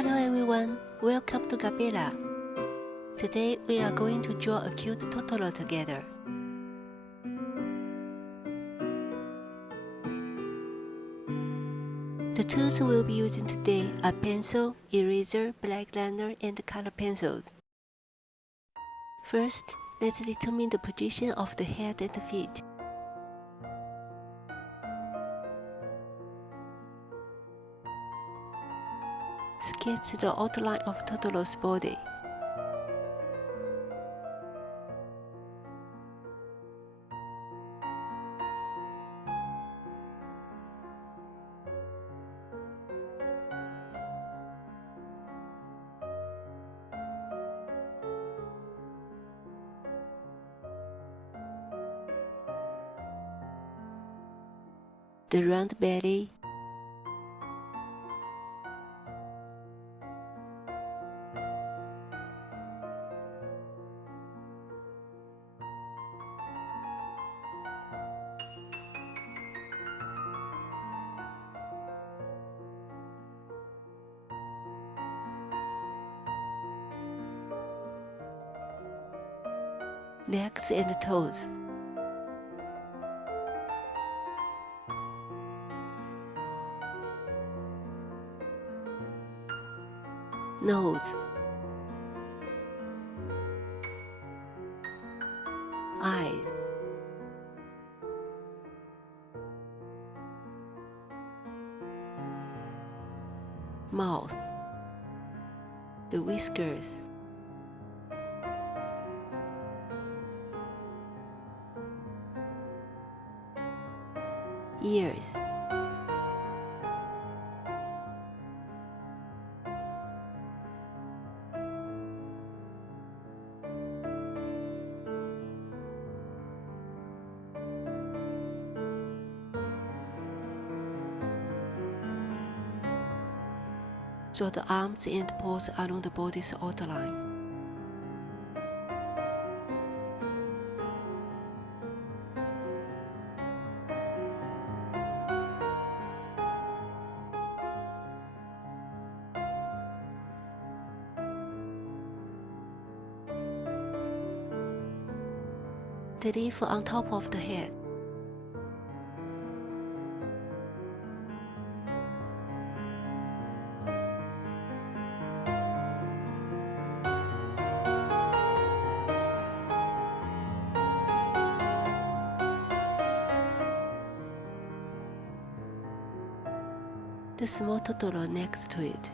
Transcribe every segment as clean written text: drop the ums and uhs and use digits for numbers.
Hello everyone, welcome to Gabella. Today we are going to draw a cute Totoro together. The tools we'll be using today are pencil, eraser, black liner, and color pencils. First, let's determine the position of the head and feet. Sketch the outline of Totoro's body. The round belly, legs and toes. Nose, eyes, mouth, the whiskers, ears, draw the arms and paws along the body's outline. The leaf on top of the head. The small Totoro next to it.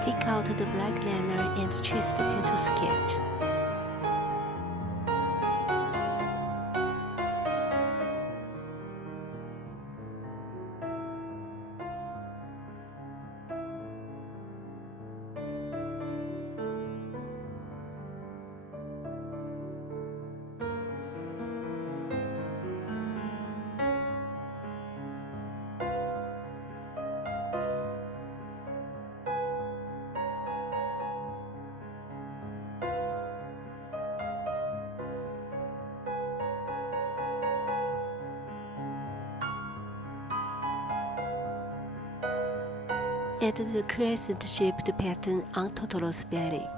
Take out the black liner and choose the pencil sketch. Add the crescent-shaped pattern on Totoro's belly.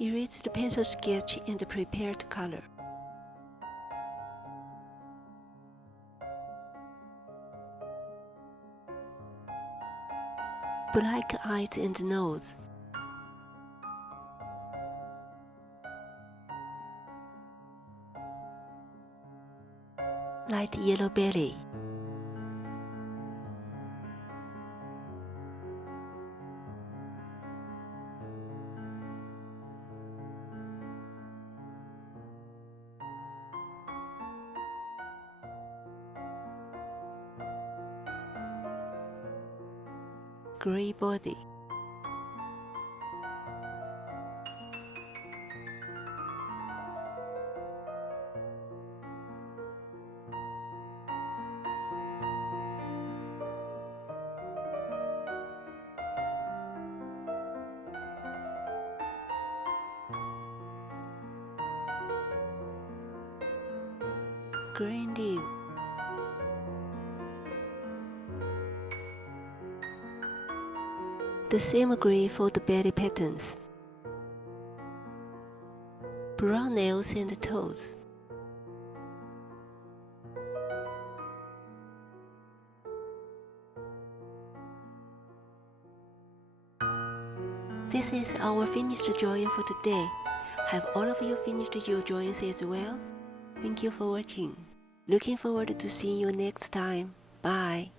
Erase the pencil sketch and prepare the color. Black eyes and nose. Light yellow belly. Gray body. green leaf. The same gray for the belly patterns. Brown nails and toes. This is our finished drawing for today. Have all of you finished your drawings as well? Thank you for watching. Looking forward to seeing you next time. Bye.